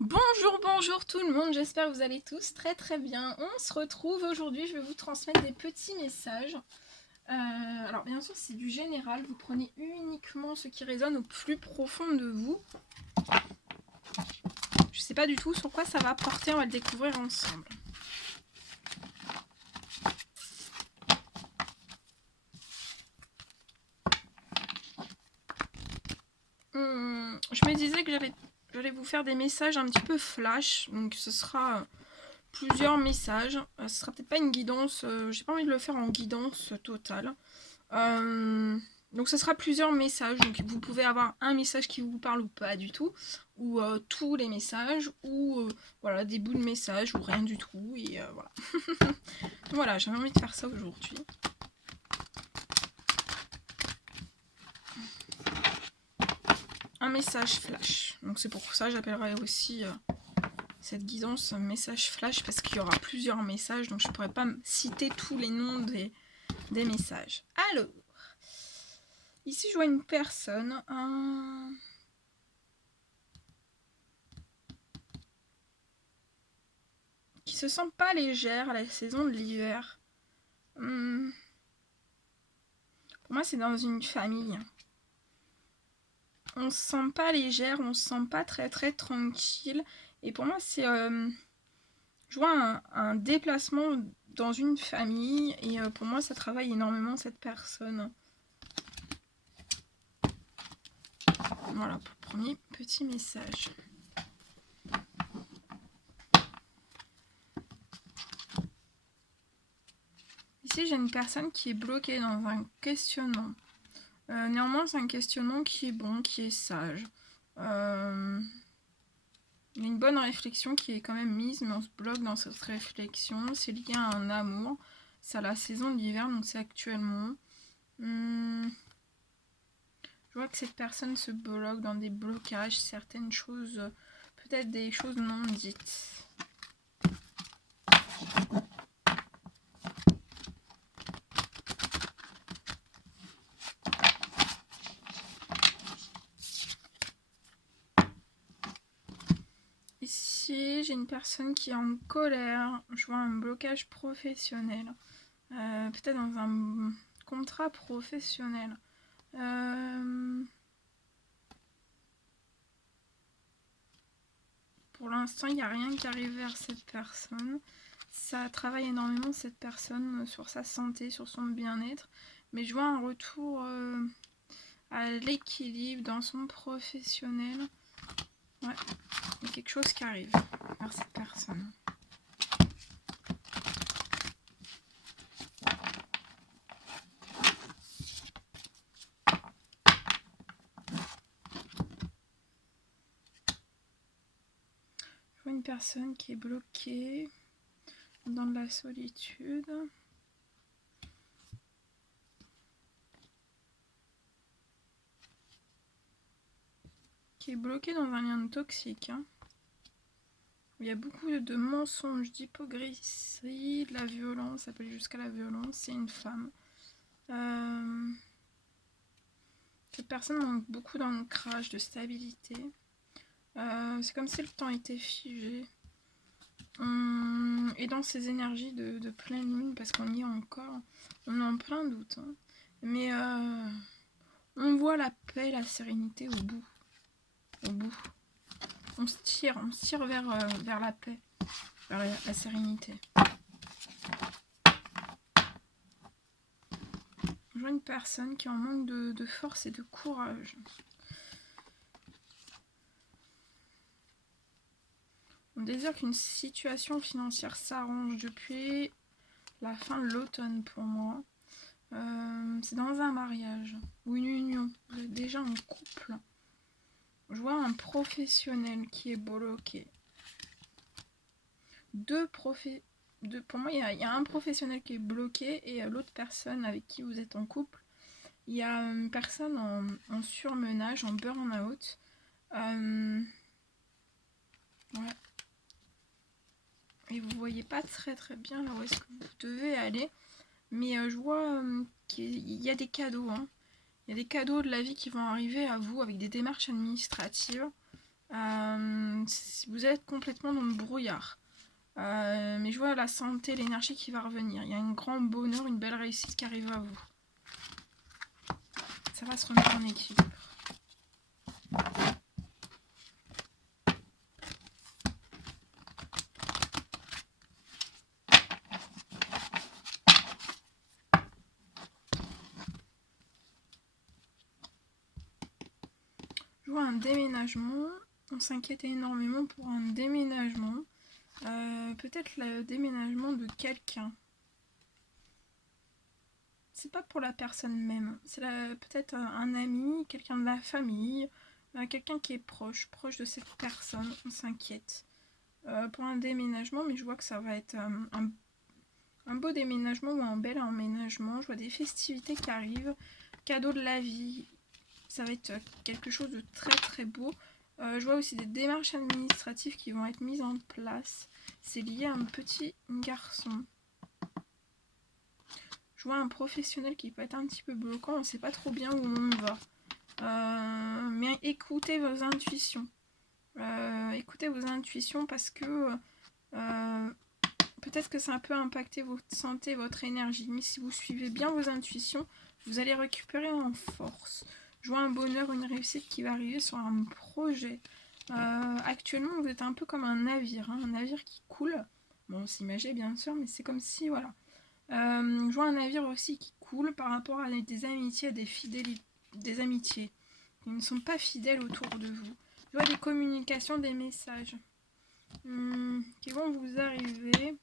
Bonjour tout le monde, j'espère que vous allez tous très bien. On se retrouve aujourd'hui, je vais vous transmettre des petits messages. Alors bien sûr c'est du général, vous prenez uniquement ce qui résonne au plus profond de vous. Je sais pas du tout sur quoi ça va porter, on va le découvrir ensemble. Je me disais que j'allais vous faire des messages un petit peu flash, donc ce sera plusieurs messages. Ce sera peut-être pas une guidance, j'ai pas envie de le faire en guidance totale. Donc ce sera plusieurs messages, donc vous pouvez avoir un message qui vous parle ou pas du tout, ou tous les messages, ou voilà, des bouts de messages, ou rien du tout, et voilà. Voilà, j'avais envie de faire ça aujourd'hui. Un message flash, donc c'est pour ça que j'appellerai aussi cette guidance message flash, parce qu'il y aura plusieurs messages, donc je pourrais pas citer tous les noms des messages. Alors, ici je vois une personne, qui se sent pas légère à la saison de l'hiver. Pour moi, c'est dans une famille. On se sent pas légère, on se sent pas très tranquille. Et pour moi, c'est... je vois un déplacement dans une famille. Et pour moi, ça travaille énormément cette personne. Voilà, pour le premier petit message. Ici, j'ai une personne qui est bloquée dans un questionnement. Néanmoins, c'est un questionnement qui est bon, qui est sage. Il y a une bonne réflexion qui est quand même mise, mais on se bloque dans cette réflexion. C'est lié à un amour. C'est à la saison de l'hiver, donc c'est actuellement. Je vois que cette personne se bloque dans des blocages, certaines choses, peut-être des choses non dites. Ici, j'ai une personne qui est en colère. Je vois un blocage professionnel. Peut-être dans un contrat professionnel. Pour l'instant, il n'y a rien qui arrive vers cette personne. Ça travaille énormément cette personne sur sa santé, sur son bien-être. Mais je vois un retour à l'équilibre dans son professionnel. Ouais, il y a quelque chose qui arrive vers cette personne. Je vois une personne qui est bloquée dans de la solitude. Qui est bloquée dans un lien toxique. Il y a beaucoup de mensonges, d'hypocrisie, de la violence, ça peut aller jusqu'à la violence. C'est une femme. Cette personne manque beaucoup d'ancrage, de stabilité. C'est comme si le temps était figé. Et dans ces énergies de pleine lune, parce qu'on y est encore, on est en plein doute. Hein. Mais on voit la paix, la sérénité au bout. Au bout. On se tire vers la paix, vers la sérénité. Je vois une personne qui est en manque de force et de courage. On désire qu'une situation financière s'arrange depuis la fin de l'automne pour moi. C'est dans un mariage ou une union. Vous êtes déjà en couple. Je vois un professionnel qui est bloqué. Pour moi, il y a un professionnel qui est bloqué et l'autre personne avec qui vous êtes en couple. Il y a une personne en surmenage, en burn-out. Ouais. Et vous voyez pas très bien là où est-ce que vous devez aller. Mais je vois qu'il y a des cadeaux. Hein. Il y a des cadeaux de la vie qui vont arriver à vous avec des démarches administratives. Si vous êtes complètement dans le brouillard. Mais je vois la santé, l'énergie qui va revenir. Il y a un grand bonheur, une belle réussite qui arrive à vous. Ça va se remettre en équilibre. Je vois un déménagement. On s'inquiète énormément pour un déménagement. Peut-être le déménagement de quelqu'un. C'est pas pour la personne même. C'est peut-être un ami, quelqu'un de la famille, quelqu'un qui est proche de cette personne. On s'inquiète pour un déménagement, mais je vois que ça va être un beau déménagement ou un bel emménagement. Je vois des festivités qui arrivent, cadeaux de la vie. Ça va être quelque chose de très très beau. Je vois aussi des démarches administratives qui vont être mises en place. C'est lié à un petit garçon. Je vois un professionnel qui peut être un petit peu bloquant. On ne sait pas trop bien où on va. Mais écoutez vos intuitions. Écoutez vos intuitions parce que peut-être que ça peut impacter votre santé, votre énergie. Mais si vous suivez bien vos intuitions, vous allez récupérer en force. Je vois un bonheur, une réussite qui va arriver sur un projet. Actuellement, vous êtes un peu comme un navire, un navire qui coule. Bon, c'est imagé bien sûr, mais c'est comme si, voilà. Je vois un navire aussi qui coule par rapport à des amitiés, à des amitiés qui ne sont pas fidèles autour de vous. Je vois des communications, des messages qui vont vous arriver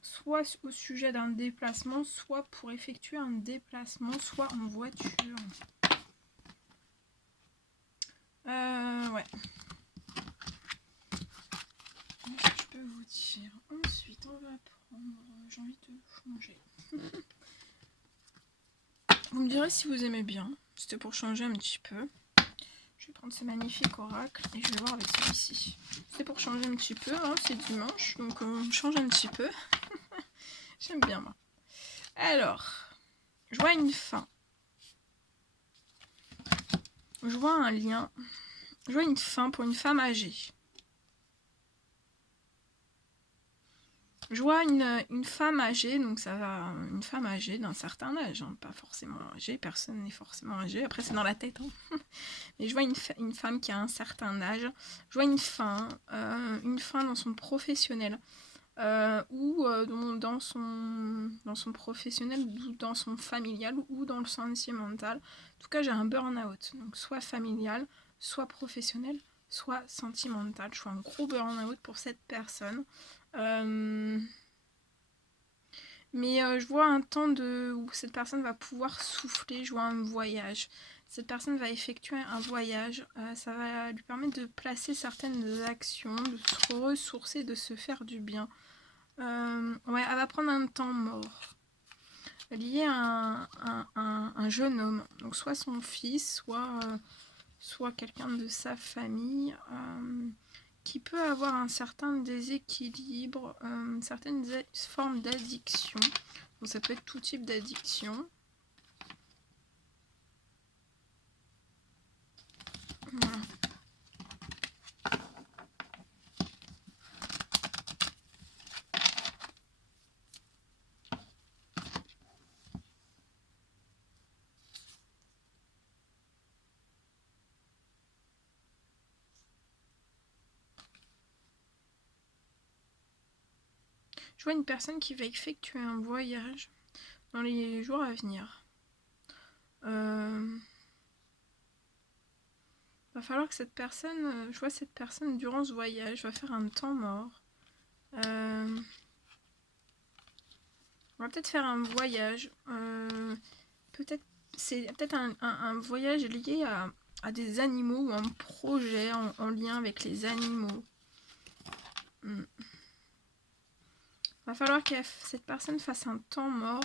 soit au sujet d'un déplacement, soit pour effectuer un déplacement, soit en voiture. Ouais. Je peux vous dire. Ensuite, on va prendre. J'ai envie de changer. Vous me direz si vous aimez bien. C'était pour changer un petit peu. Je vais prendre ce magnifique oracle et je vais voir avec celui-ci. C'est pour changer un petit peu. Hein, c'est dimanche, donc on change un petit peu. J'aime bien moi. Alors, je vois une fin. Je vois un lien. Je vois une fin pour une femme âgée. Je vois une femme âgée, donc ça va, une femme âgée d'un certain âge, hein, pas forcément âgée, personne n'est forcément âgé, après c'est dans la tête. Hein. Mais je vois une femme qui a un certain âge, je vois une fin dans son professionnel, ou dans son professionnel, ou dans son familial, ou dans le sentimental. En tout cas, j'ai un burn-out, donc soit familial, soit professionnel, soit sentimental. Je vois un gros burn-out pour cette personne. Mais je vois un temps où cette personne va pouvoir souffler, je vois un voyage. Cette personne va effectuer un voyage, ça va lui permettre de placer certaines actions, de se ressourcer, de se faire du bien. Ouais, elle va prendre un temps mort, lié à un jeune homme, donc soit son fils, soit quelqu'un de sa famille, qui peut avoir un certain déséquilibre, certaines formes d'addiction. Donc ça peut être tout type d'addiction. Voilà. Je vois une personne qui va effectuer un voyage dans les jours à venir. Va falloir que cette personne, je vois cette personne durant ce voyage, va faire un temps mort. On va peut-être faire un voyage. C'est peut-être un voyage lié à des animaux ou un projet en lien avec les animaux. Va falloir que cette personne fasse un temps mort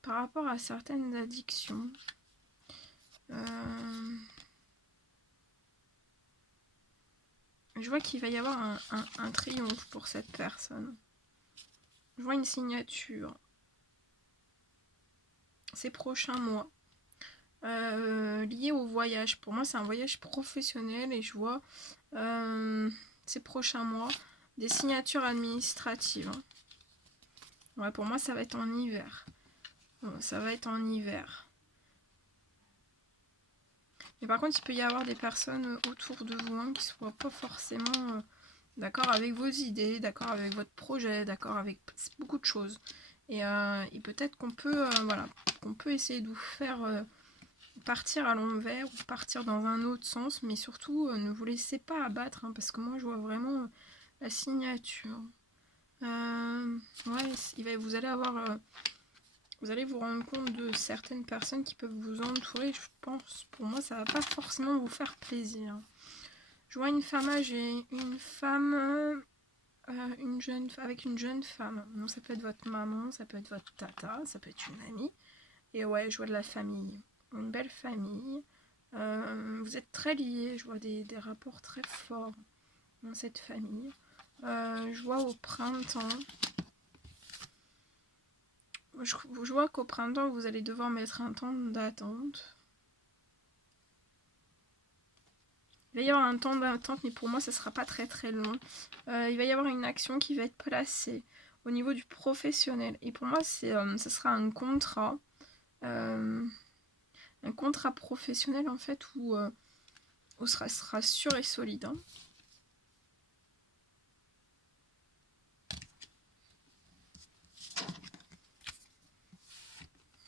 par rapport à certaines addictions. Je vois qu'il va y avoir un triomphe pour cette personne. Je vois une signature ces prochains mois. lié au voyage. Pour moi, c'est un voyage professionnel et je vois ces prochains mois des signatures administratives. Hein. Ouais, pour moi, ça va être en hiver. Bon, ça va être en hiver. Mais par contre, il peut y avoir des personnes autour de vous qui ne soient pas forcément d'accord avec vos idées, d'accord avec votre projet, d'accord avec beaucoup de choses. Et peut-être qu'on peut, voilà, qu'on peut essayer de vous faire partir à l'envers ou partir dans un autre sens, mais surtout ne vous laissez pas abattre, hein, parce que moi je vois vraiment la signature. Ouais, vous allez avoir, vous allez vous rendre compte de certaines personnes qui peuvent vous entourer. Je pense, pour moi, ça va pas forcément vous faire plaisir. Je vois une femme âgée, une femme, avec une jeune femme. Donc ça peut être votre maman, ça peut être votre tata, ça peut être une amie. Et ouais, je vois de la famille, une belle famille. Vous êtes très liés, je vois des rapports très forts dans cette famille. Je vois au printemps. Je vois qu'au printemps, vous allez devoir mettre un temps d'attente. Il va y avoir un temps d'attente, mais pour moi, ça ne sera pas très très long. Il va y avoir une action qui va être placée au niveau du professionnel. Et pour moi, ce sera un contrat. Un contrat professionnel, en fait, où sera sûr et solide. Hein.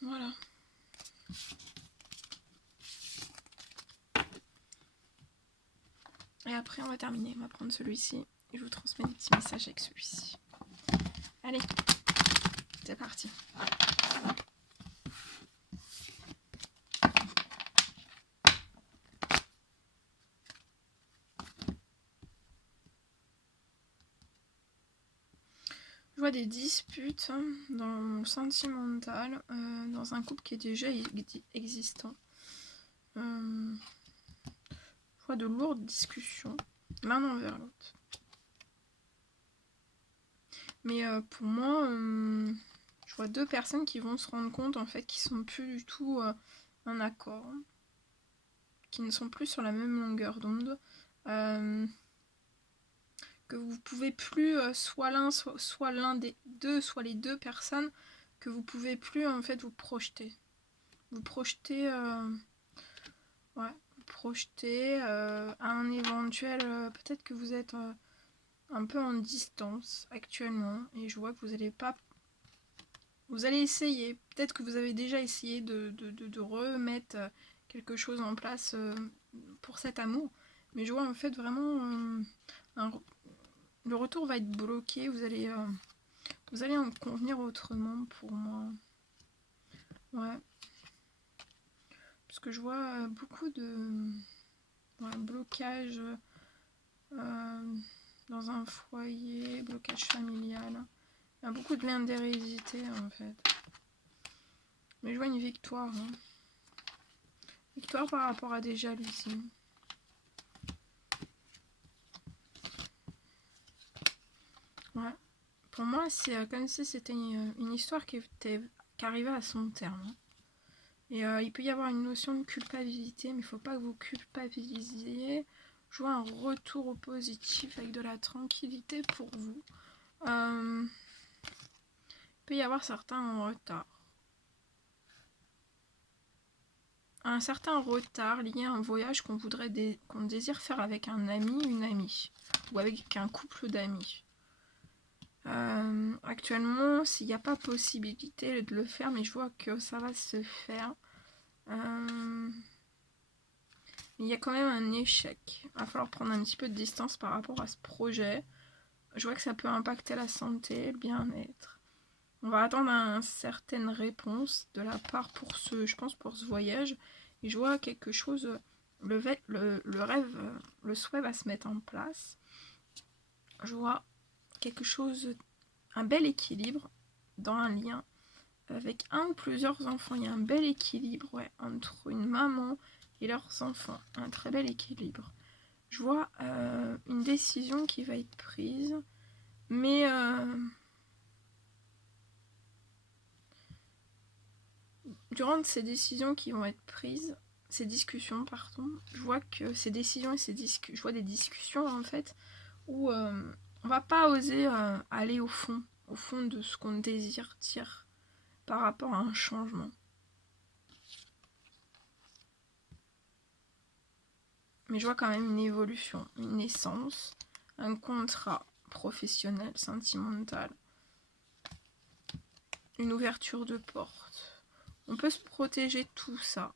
Voilà. Et après, on va terminer. On va prendre celui-ci. Et je vous transmets des petits messages avec celui-ci. Allez, c'est parti. Je vois des disputes dans le sentimental, dans un couple qui est déjà existant. Je vois de lourdes discussions, l'un envers l'autre. Mais pour moi, je vois deux personnes qui vont se rendre compte en fait qu'ils sont plus du tout en accord, qui ne sont plus sur la même longueur d'onde. Que vous pouvez plus, soit l'un des deux, soit les deux personnes, que vous pouvez plus en fait vous projeter. Vous projetez, à un éventuel, peut-être que vous êtes un peu en distance actuellement, et je vois que vous allez pas, vous allez essayer, peut-être que vous avez déjà essayé de remettre quelque chose en place pour cet amour, mais je vois en fait vraiment le retour va être bloqué, vous allez en convenir autrement pour moi. Ouais. Parce que je vois beaucoup de blocage dans un foyer, blocage familial. Il y a beaucoup de liens d'hérédité en fait. Mais je vois une victoire. Hein. Victoire par rapport à des jalousies. Ouais. Pour moi, c'est comme si c'était une histoire qui arrivait à son terme. Et il peut y avoir une notion de culpabilité, mais il ne faut pas que vous culpabilisiez. Je vois un retour au positif avec de la tranquillité pour vous. Il peut y avoir certains retards. Un certain retard lié à un voyage qu'on désire faire avec un ami, une amie, ou avec un couple d'amis. Actuellement, s'il n'y a pas possibilité de le faire, mais je vois que ça va se faire. Il y a quand même un échec. Il va falloir prendre un petit peu de distance par rapport à ce projet. Je vois que ça peut impacter la santé, le bien-être. On va attendre une certaine réponse de la part pour ce voyage. Et je vois quelque chose, le rêve, le souhait va se mettre en place. Je vois quelque chose, un bel équilibre dans un lien avec un ou plusieurs enfants. Il y a un bel équilibre entre une maman et leurs enfants. Un très bel équilibre. Je vois une décision qui va être prise, mais durant ces décisions qui vont être prises, ces discussions, pardon, je vois que ces décisions et je vois des discussions en fait où on va pas oser aller au fond de ce qu'on désire dire par rapport à un changement. Mais je vois quand même une évolution, une naissance, un contrat professionnel, sentimental, une ouverture de porte. On peut se protéger de tout ça.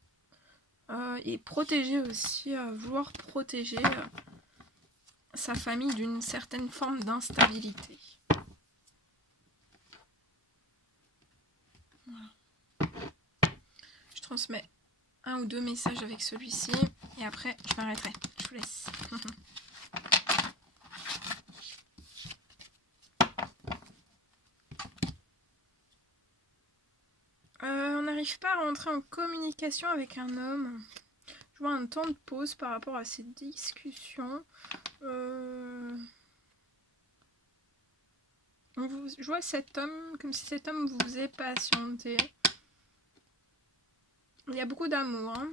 Et protéger aussi, vouloir protéger sa famille d'une certaine forme d'instabilité. Voilà. Je transmets un ou deux messages avec celui-ci et après je m'arrêterai. Je vous laisse. On n'arrive pas à rentrer en communication avec un homme. Je vois un temps de pause par rapport à cette discussion. Je vois cet homme comme si cet homme vous faisait patienter. Il y a beaucoup d'amour. Hein.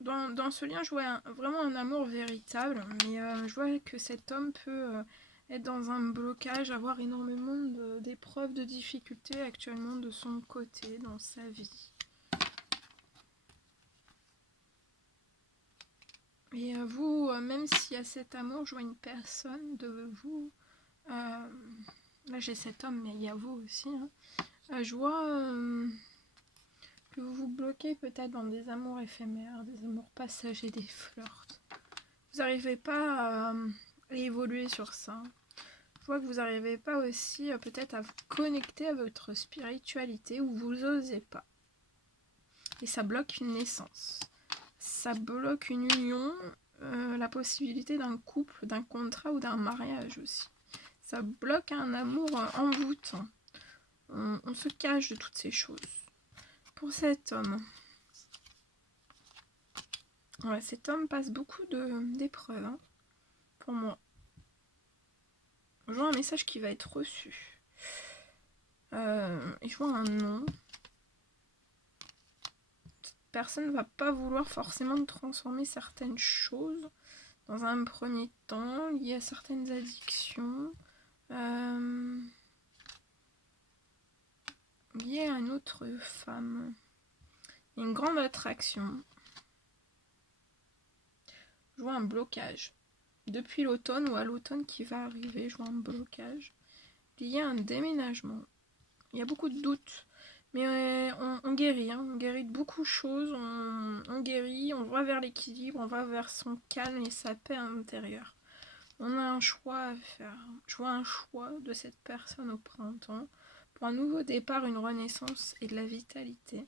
Dans ce lien, je vois vraiment un amour véritable, mais je vois que cet homme peut être dans un blocage, avoir énormément d'épreuves, de difficultés actuellement de son côté dans sa vie. Et vous, même s'il y a cet amour, je vois une personne de vous. Là, j'ai cet homme, mais il y a vous aussi. Hein. Je vois que vous vous bloquez peut-être dans des amours éphémères, des amours passagers, des flirts. Vous n'arrivez pas à évoluer sur ça. Je vois que vous n'arrivez pas aussi peut-être à vous connecter à votre spiritualité ou vous n'osez pas. Et ça bloque une naissance. Ça bloque une union, la possibilité d'un couple, d'un contrat ou d'un mariage aussi. Ça bloque un amour envoûtant. On se cache de toutes ces choses. Pour cet homme, ouais, cet homme passe beaucoup d'épreuves, hein, pour moi. Je vois un message qui va être reçu. Et je vois un nom. Cette personne ne va pas vouloir forcément transformer certaines choses dans un premier temps, liées à certaines addictions. Liées à une autre femme. Une grande attraction. Je vois un blocage. Depuis l'automne ou à l'automne qui va arriver, je vois un blocage. Lié à un déménagement. Il y a beaucoup de doutes. Mais on guérit, hein. On guérit de beaucoup de choses. On guérit, on va vers l'équilibre, on va vers son calme et sa paix intérieure. On a un choix à faire. Je vois un choix de cette personne au printemps. Pour un nouveau départ, une renaissance et de la vitalité.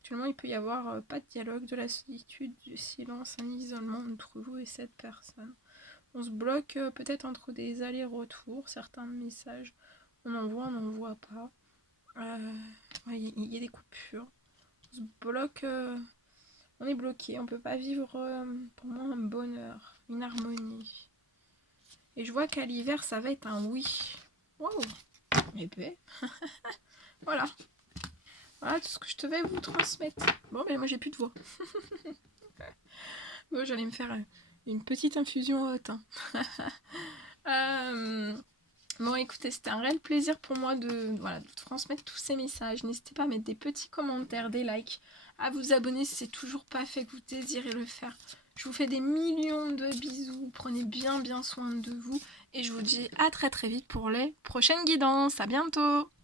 Actuellement, il peut y avoir pas de dialogue, de la solitude, du silence, un isolement entre vous et cette personne. On se bloque peut-être entre des allers-retours, certains messages, on envoie, on n'envoie pas. Ouais, il y a des coupures. On se bloque, on est bloqué, on peut pas vivre pour moi un bonheur, une harmonie. Et je vois qu'à l'hiver, ça va être un oui. Wow, épais. Voilà. Voilà tout ce que je devais vous transmettre. Bon, mais moi j'ai plus de voix. Bon, j'allais me faire une petite infusion haute. Bon, écoutez, c'était un réel plaisir pour moi de transmettre tous ces messages. N'hésitez pas à mettre des petits commentaires, des likes, à vous abonner si c'est toujours pas fait, que vous désirez le faire. Je vous fais des millions de bisous. Prenez bien soin de vous. Et je vous dis à très vite pour les prochaines guidances. À bientôt!